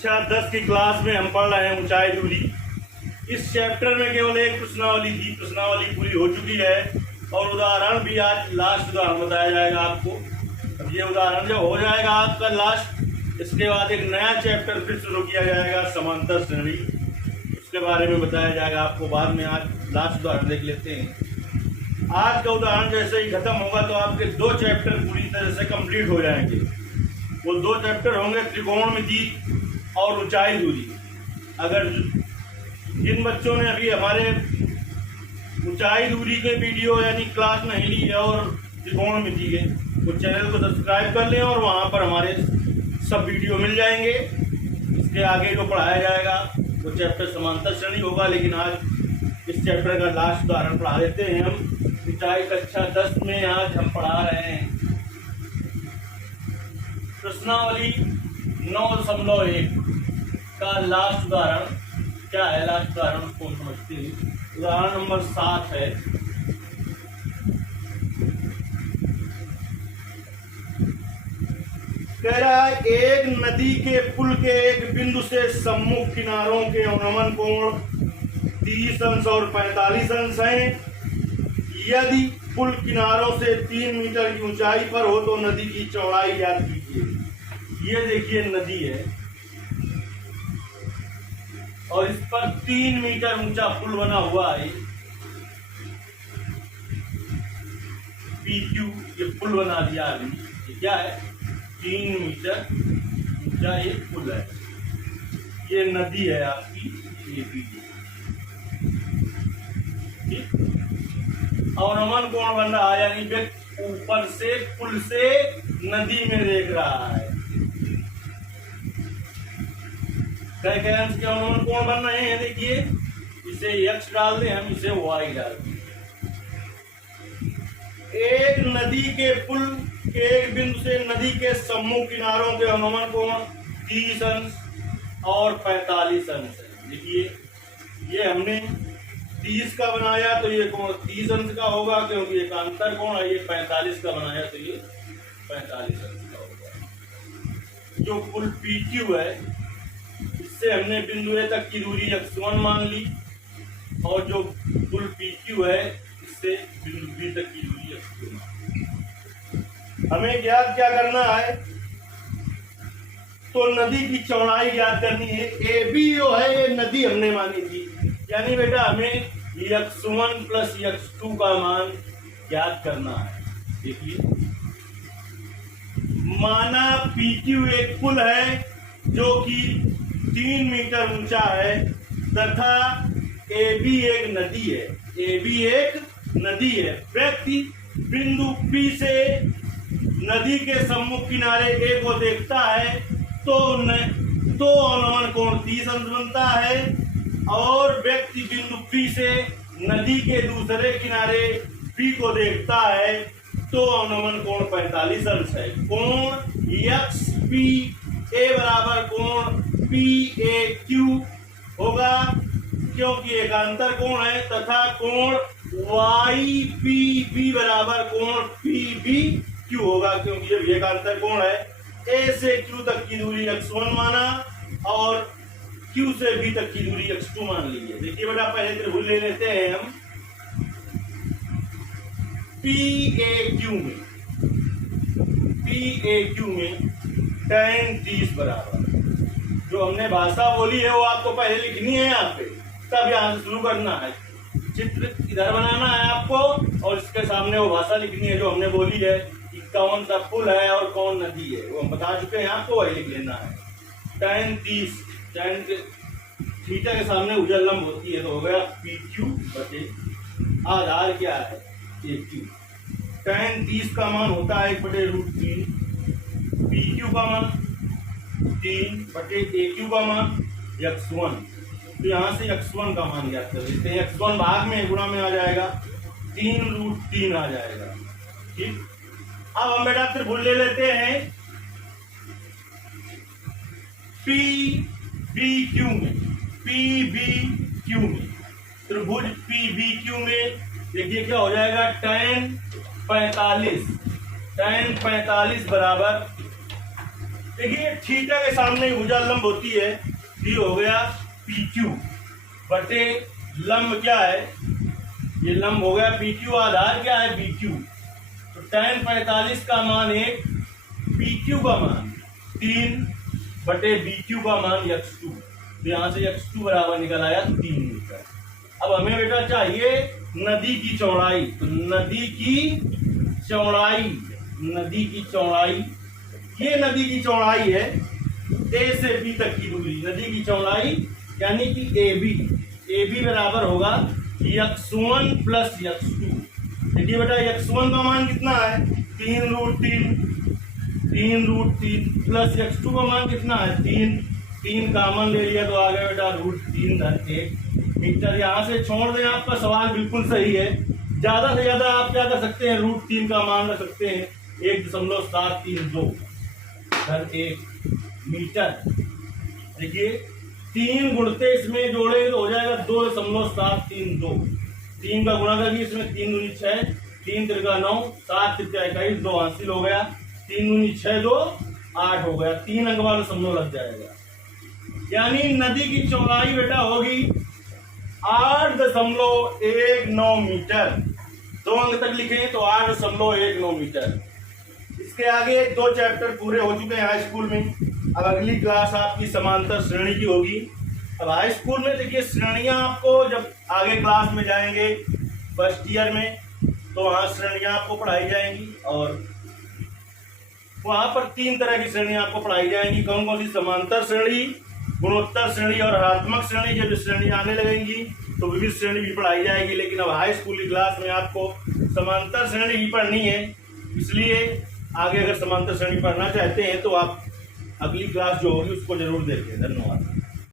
कक्षा 10 की क्लास में हम पढ़ रहे हैं ऊंचाई दूरी। इस चैप्टर में केवल एक प्रश्नावली थी, प्रश्नावली पूरी हो चुकी है और उदाहरण भी आज लास्ट उदाहरण बताया जाएगा आपको। अब ये उदाहरण जब हो जाएगा आपका लास्ट, इसके बाद एक नया चैप्टर फिर शुरू किया जाएगा समांतर श्रेणी, उसके बारे में बताया जाएगा आपको बाद में। आज लास्ट उदाहरण देख लेते हैं। आज का उदाहरण जैसे ही खत्म होगा तो आपके 2 चैप्टर पूरी तरह से कंप्लीट हो जाएंगे। वो 2 चैप्टर होंगे त्रिकोणमिति और ऊंचाई दूरी। अगर जिन बच्चों ने अभी हमारे ऊंचाई दूरी के वीडियो यानी क्लास नहीं ली है और त्रिकोणमिति के, वो चैनल को सब्सक्राइब कर लें और वहाँ पर हमारे सब वीडियो मिल जाएंगे। इसके आगे जो पढ़ाया जाएगा वो चैप्टर समांतर श्रेणी होगा, लेकिन आज इस चैप्टर का लास्ट उदाहरण पढ़ा देते हैं हम। ऊंचाई कक्षा 10 में आज हम पढ़ा रहे हैं प्रश्नावली 9.1 का लास्ट उदाहरण। क्या है लास्ट उदाहरण उसको समझते हैं। उदाहरण नंबर 7 है। कह रहा है एक नदी के पुल के एक बिंदु से सम्मुख किनारों के अनुमान कोण 30 अंश और 45 अंश हैं। यदि पुल किनारों से 3 मीटर की ऊंचाई पर हो तो नदी की चौड़ाई ज्ञात कीजिए। ये देखिए नदी है और इस पर 3 मीटर ऊंचा पुल बना हुआ है। PQ ये पुल बना दिया अभी। ये क्या है? 3 मीटर ऊंचा एक पुल है। ये नदी है आपकी AP। और अमन कोण बन रहा है, यानी व्यक्ति ऊपर से पुल से नदी में देख रहा है। कई अंश के अनुमान कोण बन रहे हैं। देखिए इसे x डाल दें, हम इसे y डाल दें। एक नदी के पुल के एक बिंदु से नदी के सम्मुख किनारों के अनुमान कोण 30 अंश और 45 अंश है। देखिए ये हमने 30 का बनाया तो ये कोण 30 अंश का होगा, क्योंकि एक अंतर कोण है। ये 45 का बनाया तो ये 45 अंश का होगा। जो पुल PQ है इससे हमने बिंदु A तक की दूरी x1 मान ली, और जो पुल PQ है इससे बिंदु B तक की दूरी x2 मान ली। हमें ज्ञात क्या करना है? तो नदी की चौड़ाई ज्ञात करनी है। AB जो है ये नदी हमने मानी थी, यानी बेटा हमें x1 प्लस x2 का मान ज्ञात करना है। देखिए माना PQ एक पुल है जो कि 3 मीटर ऊंचा है तथा AB एक नदी है। AB एक नदी है। व्यक्ति बिंदु P से नदी के सम्मुख किनारे A को देखता है तो अनुमान कोण 30 अंश बनता है, और व्यक्ति बिंदु P से नदी के दूसरे किनारे B को देखता है तो अनुमान कोण 45 अंश है। कोण XPA बराबर कोण PAQ होगा, क्योंकि एकांतर कोण है, तथा कोण YPB बराबर कोण PBQ होगा, क्योंकि ये एकांतर कोण है। A से Q तक की दूरी x1 माना और Q से B तक की दूरी x2 मान लीजिए। देखिए बेटा पहले त्रिभुज ले लेते हैं हम। PAQ में tan 30 बराबर, जो हमने भाषा बोली है वो आपको पहले लिखनी है यहाँ पे, तब यहाँ से शुरू करना है। चित्र इधर बनाना है आपको और इसके सामने वो भाषा लिखनी है जो हमने बोली है कि कौन सा पुल है और कौन नदी है, वो हम बता चुके हैं आपको, वही लिख लेना है। tan 30 tan थीटा के सामने उजल लंब होती है तो हो गया PQ बटे आधार क्या है AQ। tan 30 का मान होता है 1/√3। PQ का मान 3 बटे AQ का मान x1। तो यहाँ से x1 का मान ज्ञात कर देते हैं। x1 भाग में गुणा में आ जाएगा, 3√3 आ जाएगा। ठीक, अब हम बेटा त्रिभुज ले लेते हैं PBQ में। त्रिभुज PBQ में देखिए क्या हो जाएगा? tan 45 बराबर देखिए थीटा के सामने भुजा लंब होती है, ये हो गया पी क्यू बटे लंब क्या है, ये लंब हो गया पी क्यू, आधार क्या है बी क्यू। तो tan 45 का मान 1, पी क्यू का मान 3 बटे बी क्यू का मान x2। तो यहाँ से x2 बराबर निकल आया 3 मीटर। अब हमें बेटा चाहिए नदी की चौड़ाई, तो नदी की चौड़ाई, ये नदी की चौड़ाई है ए से बी तक की दूरी, नदी की चौड़ाई यानी कि ए बी बराबर होगा x1 प्लस x2। देखिए बेटा x1 का मान कितना है 3√3 प्लस x2 का मान कितना है 3 कॉमन ले लिया तो आ गया बेटा √3 धन 1 मीटर। यहाँ से छोड़ दें, आपका सवाल बिल्कुल सही है। ज्यादा से ज्यादा आप क्या कर सकते हैं, √3 का मान रख सकते हैं 1.732 धन 1 मीटर। देखिए 3 गुणते इसमें जोड़े तो हो जाएगा 2.732। 3 का गुणा करके इसमें 3 दूनी 6, 3 त्रिका 9, 7 त्रिका 21, 2 हासिल हो गया, 3 दूनी 6, 2 8 हो गया, 3 अंक वाला समझो लग जाएगा। यानी नदी की चौड़ाई बेटा होगी 8.19 मीटर। 2 अंक तक लिखे तो 8.19 मीटर। इसके आगे 2 चैप्टर पूरे हो चुके हैं हाई स्कूल में। अब अगली क्लास आपकी समांतर श्रेणी की होगी। अब हाई स्कूल में देखिए श्रेणियां आपको जब आगे क्लास में जाएंगे फर्स्ट ईयर में तो वहाँ श्रेणियां आपको पढ़ाई जाएंगी और वहां पर 3 तरह की श्रेणियां आपको पढ़ाई जाएंगी। कौन कौन सी, समांतर श्रेणी, गुणोत्तर श्रेणी और हरात्मक श्रेणी। जब श्रेणी आने लगेंगी तो विविध श्रेणी भी पढ़ाई जाएगी, लेकिन अब हाई स्कूल की क्लास में आपको समांतर श्रेणी ही पढ़नी है। इसलिए आगे अगर समांतर श्रेणी पढ़ना चाहते हैं तो आप अगली क्लास जो होगी उसको जरूर देखें। धन्यवाद।